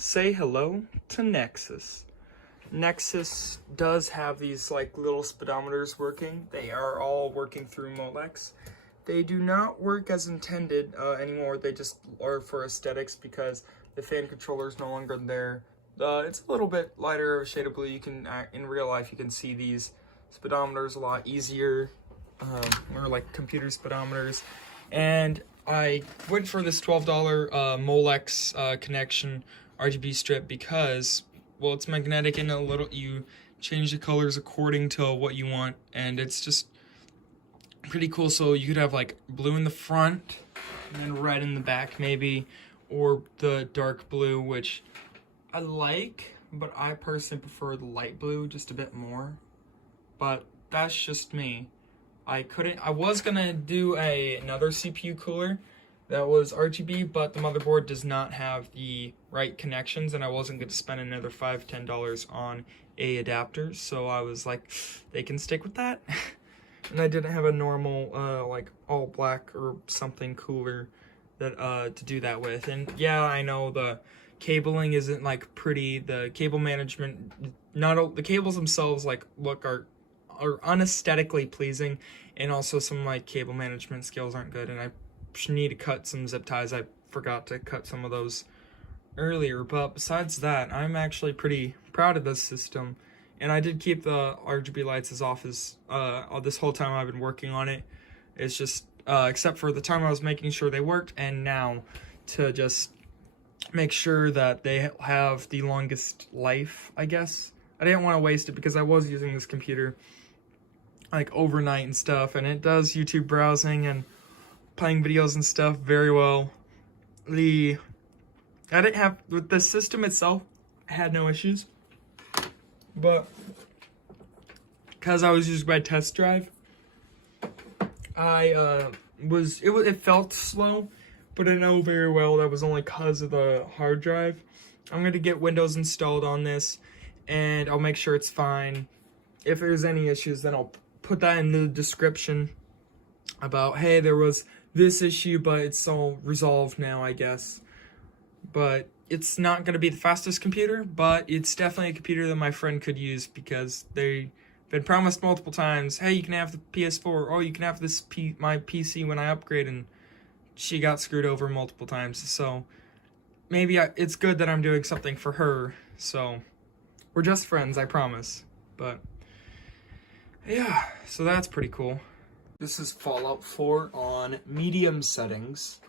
say hello to Nexus. Nexus does have these like little speedometers working. They are all working through Molex. They do not work as intended anymore. They just are for aesthetics because the fan controller is no longer there. It's a little bit lighter of a shade of blue. You can, in real life, you can see these speedometers a lot easier, or like computer speedometers. And I went for this $12 Molex connection RGB strip because, well, it's magnetic and you change the colors according to what you want, and it's just pretty cool. So you could have like blue in the front and then red in the back maybe, or the dark blue, which I like, but I personally prefer the light blue just a bit more. But that's just me. I was gonna do another CPU cooler that was RGB, but the motherboard does not have the right connections, and I wasn't gonna spend another $5-10 on a adapter, so I was like, they can stick with that. And I didn't have a normal, like all black or something cooler that to do that with. And yeah, I know the cabling isn't like pretty. The cable management, the cables themselves like are unaesthetically pleasing, and also some like cable management skills aren't good, and I need to cut some zip ties. I forgot to cut some of those earlier, but besides that, I'm actually pretty proud of this system. And I did keep the RGB lights as off as this whole time I've been working on it. It's just except for the time I was making sure they worked, and now to just make sure that they have the longest life, I guess. I didn't want to waste it because I was using this computer like overnight and stuff, and it does YouTube browsing and playing videos and stuff very well. With the system itself, I had no issues, but because I was using my test drive, it felt slow, but I know very well that was only because of the hard drive. I'm going to get Windows installed on this, and I'll make sure it's fine. If there's any issues, then I'll put that in the description about, hey, there was this issue, but it's all resolved now, I guess. But it's not going to be the fastest computer, but it's definitely a computer that my friend could use because they've been promised multiple times, hey, you can have the PS4, oh, you can have my PC when I upgrade, and she got screwed over multiple times. So maybe it's good that I'm doing something for her. So we're just friends, I promise. But yeah, so that's pretty cool. This is Fallout 4 on medium settings.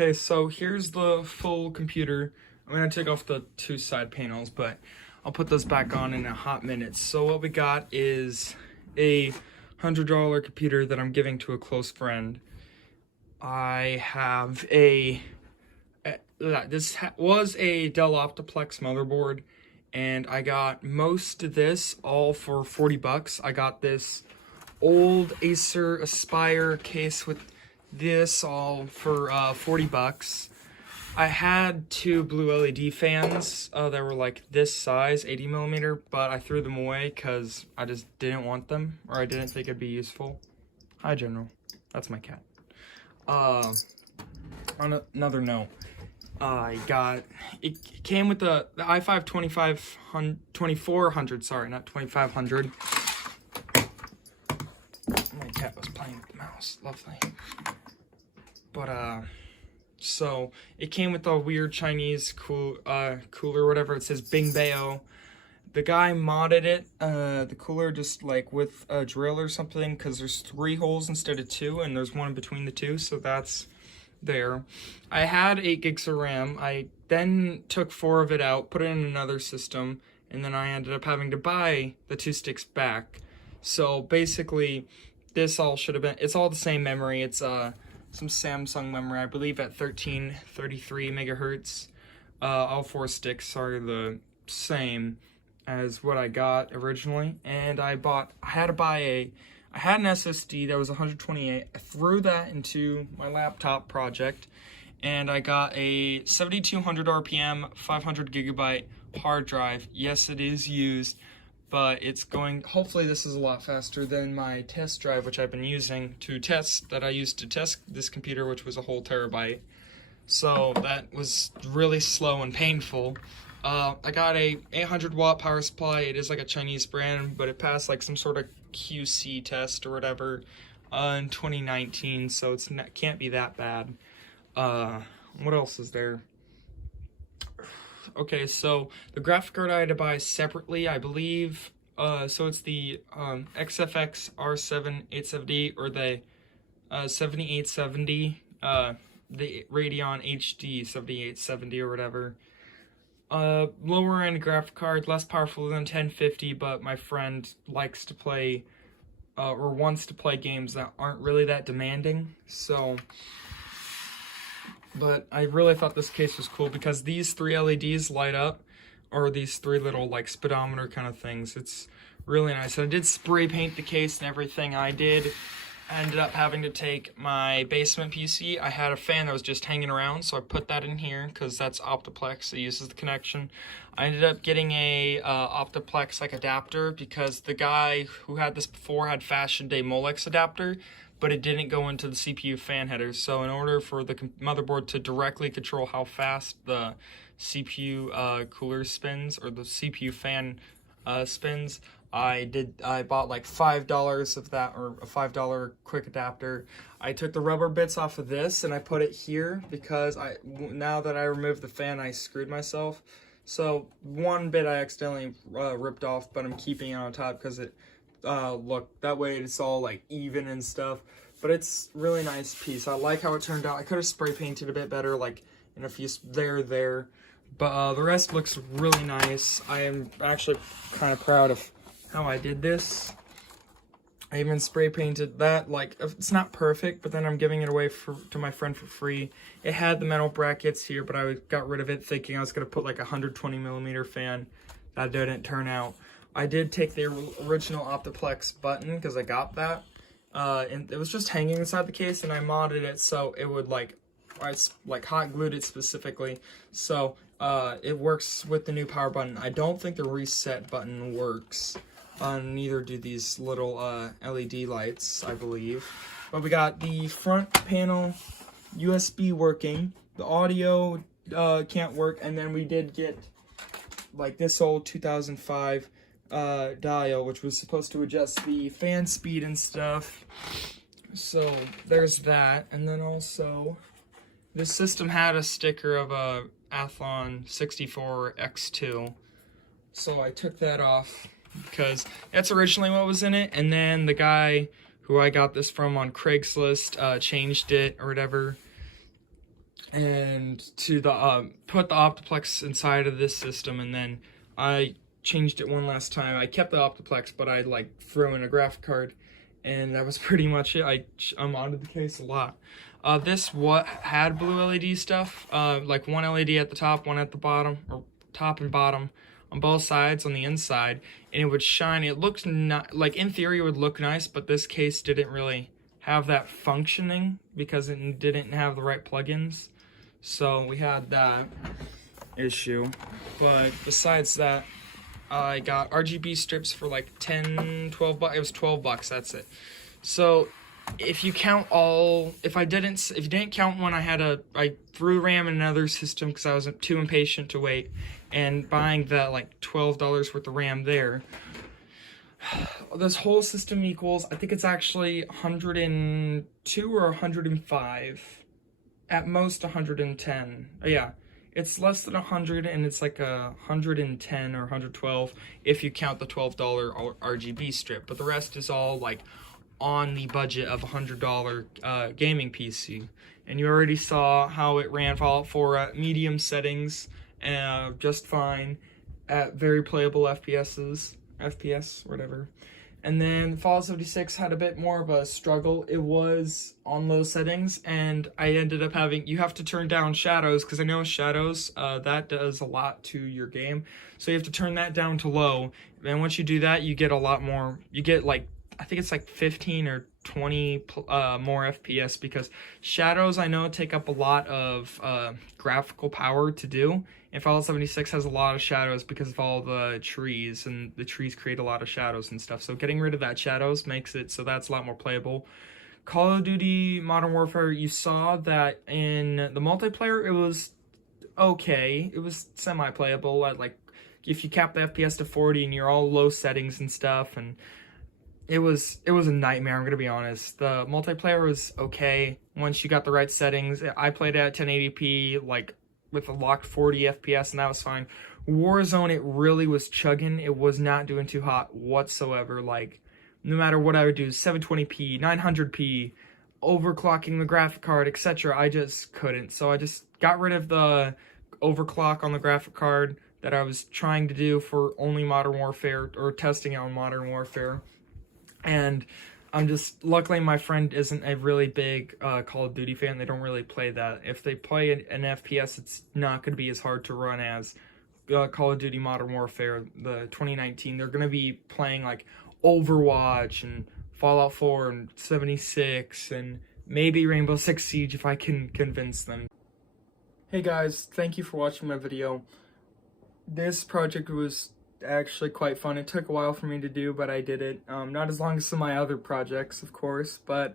Okay, so here's the full computer. I'm gonna take off the two side panels, but I'll put those back on in a hot minute. So what we got is a $100 computer that I'm giving to a close friend. I have was a Dell Optiplex motherboard, and I got most of this all for 40 bucks. I got this old Acer Aspire case with this all for 40 bucks. I had two blue LED fans that were like this size, 80 millimeter, but I threw them away because I just didn't want them, or I didn't think it'd be useful. Hi, General. That's my cat. On another note, it came with the i5 2400, sorry, not 2500. My cat was playing with the mouse, lovely. But so it came with a weird Chinese cooler, whatever. It says Bing Bayo. The guy modded it, the cooler, just like with a drill or something, because there's 3 holes instead of 2, and there's one between the 2, so that's there. I had 8 gigs of RAM. I then took 4 of it out, put it in another system, and then I ended up having to buy the 2 sticks back. So basically, this all should have been, it's all the same memory. It's some Samsung memory, I believe at 1333 megahertz. All 4 sticks are the same as what I got originally, and I had an SSD that was 128. I threw that into my laptop project, and I got a 7200 RPM 500 gigabyte hard drive. Yes, it is used, but it's going, hopefully this is a lot faster than my test drive, which I've been using that I used to test this computer, which was a whole terabyte. So that was really slow and painful. I got a 800 watt power supply. It is like a Chinese brand, but it passed like some sort of QC test or whatever in 2019, so can't be that bad. What else is there? Okay, so the graphic card I had to buy separately, I believe. So it's the XFX R7 870 or the 7870, the Radeon HD 7870 or whatever. Lower end graphic card, less powerful than 1050, but my friend likes to play or wants to play games that aren't really that demanding. So, but I really thought this case was cool because these 3 LEDs light up, or these 3 little like speedometer kind of things. It's really nice. I did spray paint the case and everything. I ended up having to take my basement PC. I had a fan that was just hanging around, so I put that in here because that's Optiplex. It uses the connection. I ended up getting a Optiplex like adapter because the guy who had this before had fashioned a Molex adapter, but it didn't go into the CPU fan header. So in order for the motherboard to directly control how fast the CPU cooler spins, or the CPU fan spins, I bought like $5 of that, or a $5 quick adapter. I took the rubber bits off of this and I put it here because now that I removed the fan, I screwed myself. So one bit I accidentally ripped off, but I'm keeping it on top because it look, that way it's all like even and stuff. But it's really nice piece. I like how it turned out. I could have spray painted a bit better, like in a few there. But the rest looks really nice. I am actually kind of proud of how I did this. I even spray painted that. Like, it's not perfect, but then I'm giving it away to my friend for free. It had the metal brackets here, but I got rid of it thinking I was going to put like a 120 millimeter fan. That didn't turn out. I did take the original Optiplex button because I got that. And it was just hanging inside the case, and I modded it so it would I hot glued it specifically. So it works with the new power button. I don't think the reset button works. Neither do these little LED lights, I believe. But we got the front panel USB working. The audio can't work. And then we did get like this old 2005 dial, which was supposed to adjust the fan speed and stuff. So there's that. And then also, this system had a sticker of a Athlon 64 X2. So I took that off because that's originally what was in it, and then the guy who I got this from on Craigslist changed it or whatever. and to the put the Optiplex inside of this system, and then I changed it one last time. I kept the Optiplex, but I like threw in a graphic card, and that was pretty much it. I modded the case a lot. This had blue LED stuff, like one LED at the top, one at the bottom, or top and bottom on both sides on the inside, and it would shine. It looked not like, in theory it would look nice, but this case didn't really have that functioning because it didn't have the right plugins. So we had that issue. But besides that, I got RGB strips for like 10, 12 bucks. It was 12 bucks, that's it. So if you count all, if you didn't count when I threw RAM in another system because I was too impatient to wait, and buying that like $12 worth of RAM there, this whole system equals, I think it's actually 102 or 105, at most 110. Yeah, it's less than 100, and it's like 110 or 112 if you count the $12 RGB strip, but the rest is all like on the budget of $100 gaming PC. And you already saw how it ran Fallout 4 at medium settings, just fine, at very playable FPS, whatever. And then Fallout 76 had a bit more of a struggle. It was on low settings, and I ended up you have to turn down shadows, because I know shadows, that does a lot to your game. So you have to turn that down to low, and once you do that, you get a lot more, you get like, I think it's like 15 or 20 more FPS, because shadows, I know, take up a lot of graphical power to do. And Fallout 76 has a lot of shadows because of all the trees, and the trees create a lot of shadows and stuff. So getting rid of that shadows makes it so that's a lot more playable. Call of Duty Modern Warfare, you saw that in the multiplayer, it was okay. It was semi-playable. Like, if you cap the FPS to 40 and you're all low settings and stuff, and it was a nightmare, I'm gonna be honest. The multiplayer was okay once you got the right settings. I played it at 1080p, like with a locked 40 FPS, and that was fine. Warzone, it really was chugging. It was not doing too hot whatsoever. Like, no matter what I would do, 720p, 900p, overclocking the graphic card, etc., I just couldn't. So I just got rid of the overclock on the graphic card that I was trying to do for only Modern Warfare, or testing out Modern Warfare. And I'm just, luckily my friend isn't a really big Call of Duty fan. They don't really play that. If they play an FPS, it's not going to be as hard to run as Call of Duty Modern Warfare, the 2019. They're going to be playing like Overwatch and Fallout 4 and 76 and maybe Rainbow Six Siege if I can convince them. Hey guys, thank you for watching my video. This project was actually quite fun. It took a while for me to do, but I did it. Not as long as some of my other projects, of course, but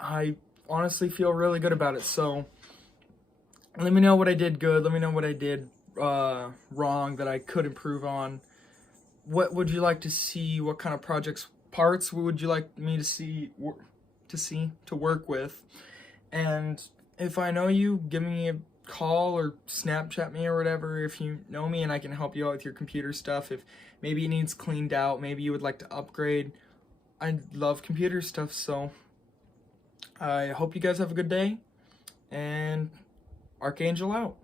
I honestly feel really good about it. So let me know what I did good. Let me know what I did wrong that I could improve on. What would you like to see? What kind of parts would you like me to work with? And if I know you, give me a call or Snapchat me or whatever if you know me, and I can help you out with your computer stuff. If maybe it needs cleaned out, maybe you would like to upgrade. I love computer stuff, so I hope you guys have a good day, and Archangel out.